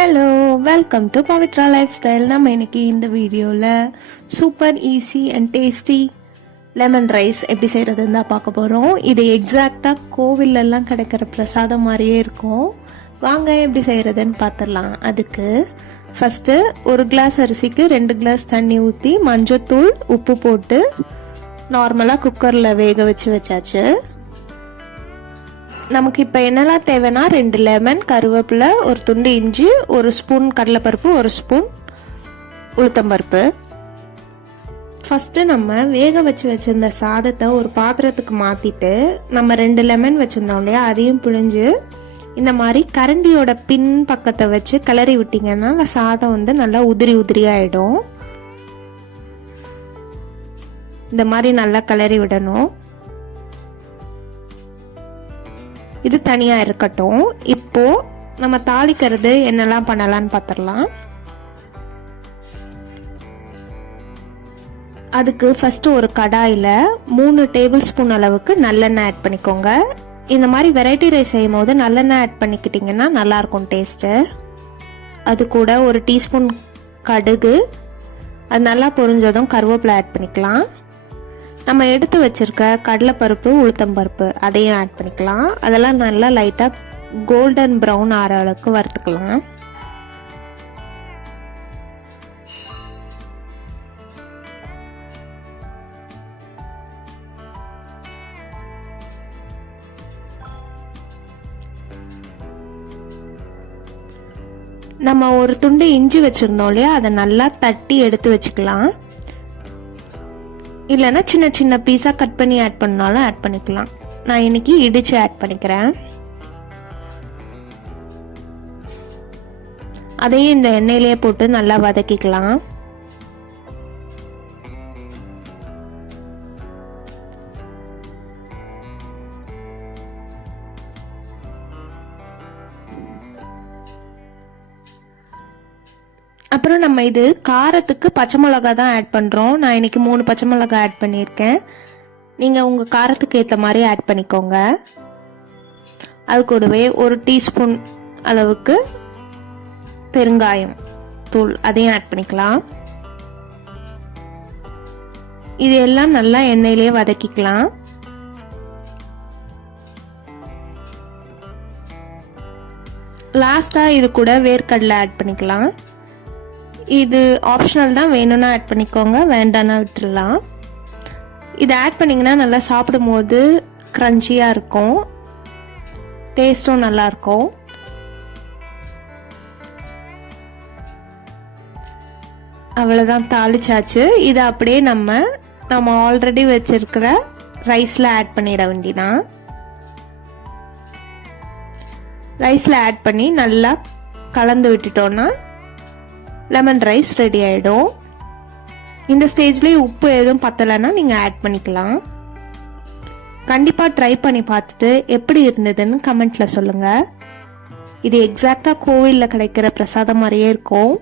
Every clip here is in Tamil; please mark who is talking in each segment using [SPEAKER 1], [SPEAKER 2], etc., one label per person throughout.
[SPEAKER 1] Hello welcome to Pavithra life style நம்ம இன்னைக்கு இந்த வீடியோவில் super easy and tasty lemon rice எப்படி செய்கிறதுன்னு தான் பார்க்க போகிறோம் இது எக்ஸாக்டாக கோவிலெல்லாம் கிடைக்கிற பிரசாதம் மாதிரியே இருக்கும். வாங்க எப்படி செய்கிறதுன்னு பார்த்துடலாம். அதுக்கு ஃபஸ்ட்டு ஒரு கிளாஸ் அரிசிக்கு ரெண்டு கிளாஸ் தண்ணி ஊற்றி மஞ்சத்தூள் உப்பு போட்டு நார்மலாக குக்கரில் வேக வச்சு வச்சாச்சு. நமக்கு இப்போ என்னெல்லாம் தேவைன்னா ரெண்டு லெமன் கருவேப்பிலை ஒரு துண்டு இஞ்சி ஒரு ஸ்பூன் கடலைப்பருப்பு ஒரு ஸ்பூன் உளுத்தம்பருப்பு. ஃபஸ்ட்டு நம்ம வேக வச்சு வச்சுருந்த சாதத்தை ஒரு பாத்திரத்துக்கு மாற்றிட்டு நம்ம ரெண்டு லெமன் வச்சுருந்தோம் இல்லையா அதையும் பிழிஞ்சு இந்த மாதிரி கரண்டியோட பின் பக்கத்தை வச்சு கிளறி விட்டிங்கன்னா அந்த சாதம் வந்து நல்லா உதிரி உதிரி ஆகிடும் இந்த மாதிரி நல்லா கிளறி விடணும். இது தனியாக இருக்கட்டும். இப்போது நம்ம தாளிக்கிறது என்னெல்லாம் பண்ணலான்னு பார்த்துடலாம் அதுக்கு ஃபஸ்ட்டு ஒரு கடாயில் மூணு டேபிள் ஸ்பூன் அளவுக்கு நல்லெண்ணெய் ஆட் பண்ணிக்கோங்க. இந்த மாதிரி வெரைட்டி ரைஸ் செய்யும் போது நல்லெண்ணெய் ஆட் பண்ணிக்கிட்டிங்கன்னா நல்லாயிருக்கும் டேஸ்ட்டு அது கூட ஒரு டீஸ்பூன் கடுகு. அது நல்லா பொரிஞ்சதும் கருவேப்பிலை ஆட் பண்ணிக்கலாம். நம்ம எடுத்து வச்சிருக்க கடலைப்பருப்பு உளுத்தம்பருப்பு அதையும் ஆட் பண்ணிக்கலாம். அதெல்லாம் நல்லா லைட்டாக கோல்டன் ப்ரௌன் ஆற அளவுக்கு வறுத்துக்கலாம். நம்ம ஒரு துண்டு இஞ்சி வச்சுருந்தோம் இல்லையா? அதை நல்லா தட்டி எடுத்து வச்சுக்கலாம். இல்லைன்னா சின்ன சின்ன பீஸாக கட் பண்ணி ஆட் பண்ணாலும் ஆட் பண்ணிக்கலாம். நான் இன்னைக்கு இடித்து ஆட் பண்ணிக்கிறேன். அதையும் இந்த எண்ணெயிலே போட்டு நல்லா வதக்கிக்கலாம். அப்புறம் நம்ம இது காரத்துக்கு பச்சை மிளகா தான் ஆட் பண்ணுறோம் நான் இன்னைக்கு மூணு பச்சை மிளகா ஆட் பண்ணியிருக்கேன். நீங்கள் உங்கள் காரத்துக்கு ஏற்ற மாதிரி ஆட் பண்ணிக்கோங்க. அது கூடவே ஒரு டீஸ்பூன் அளவுக்கு பெருங்காயம் தூள் அதையும் ஆட் பண்ணிக்கலாம். இது எல்லாம் நல்லா எண்ணெயிலேயே வதக்கிக்கலாம். லாஸ்ட்டாக இது கூட வேர்க்கடலை ஆட் பண்ணிக்கலாம். இது ஆப்ஷனல் தான் வேணும்னா ஆட் பண்ணிக்கோங்க. வேண்டாம்னா விட்டுடலாம் இதை ஆட் பண்ணிங்கன்னா நல்லா சாப்பிடும் போது க்ரன்ச்சியாக இருக்கும் டேஸ்ட்டும் நல்லாயிருக்கும் அவ்வளோதான் தாளிச்சாச்சு. இதை அப்படியே நம்ம நம்ம ஆல்ரெடி வச்சுருக்கிற ரைஸில் ஆட் பண்ணிட வேண்டிதான். ரைஸில் ஆட் பண்ணி நல்லா கலந்து விட்டுட்டோன்னா லெமன் ரைஸ் ரெடி ஆகிடும் இந்த ஸ்டேஜ்லேயே உப்பு எதுவும் பத்தலைன்னா நீங்கள் ஆட் பண்ணிக்கலாம். கண்டிப்பாக ட்ரை பண்ணி பார்த்துட்டு எப்படி இருந்ததுன்னு கமெண்ட்டில் சொல்லுங்கள் இது எக்ஸாக்டாக கோவிலில் கிடைக்கிற பிரசாதம் மாதிரியே இருக்கும்.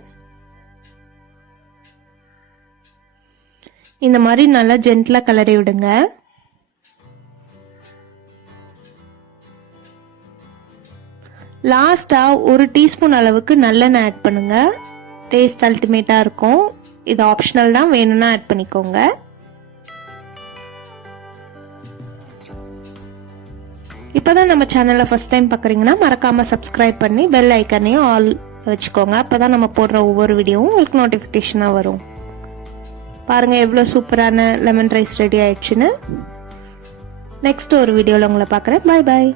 [SPEAKER 1] இந்த மாதிரி நல்லா ஜென்டிலாக கலரி விடுங்க. லாஸ்ட்டாக ஒரு டீஸ்பூன் அளவுக்கு நல்லெண்ணெய் ஆட் பண்ணுங்கள் டேஸ்ட் அல்டிமேட்டாக இருக்கும். இது ஆப்ஷனல் தான். வேணும்னா ஆட் பண்ணிக்கோங்க. இப்போ தான் நம்ம சேனலை ஃபஸ்ட் டைம் பார்க்குறீங்கன்னா மறக்காமல் சப்ஸ்கிரைப் பண்ணி பெல் ஐக்கனையும் ஆல் வச்சுக்கோங்க. அப்போ தான் நம்ம போடுற ஒவ்வொரு வீடியோவும் உங்களுக்கு நோட்டிஃபிகேஷனாக வரும். பாருங்கள் எவ்வளோ சூப்பரான லெமன் ரைஸ் ரெடி ஆயிடுச்சுன்னு. நெக்ஸ்ட் ஒரு வீடியோவில் உங்களை பார்க்குறேன் பாய் பாய்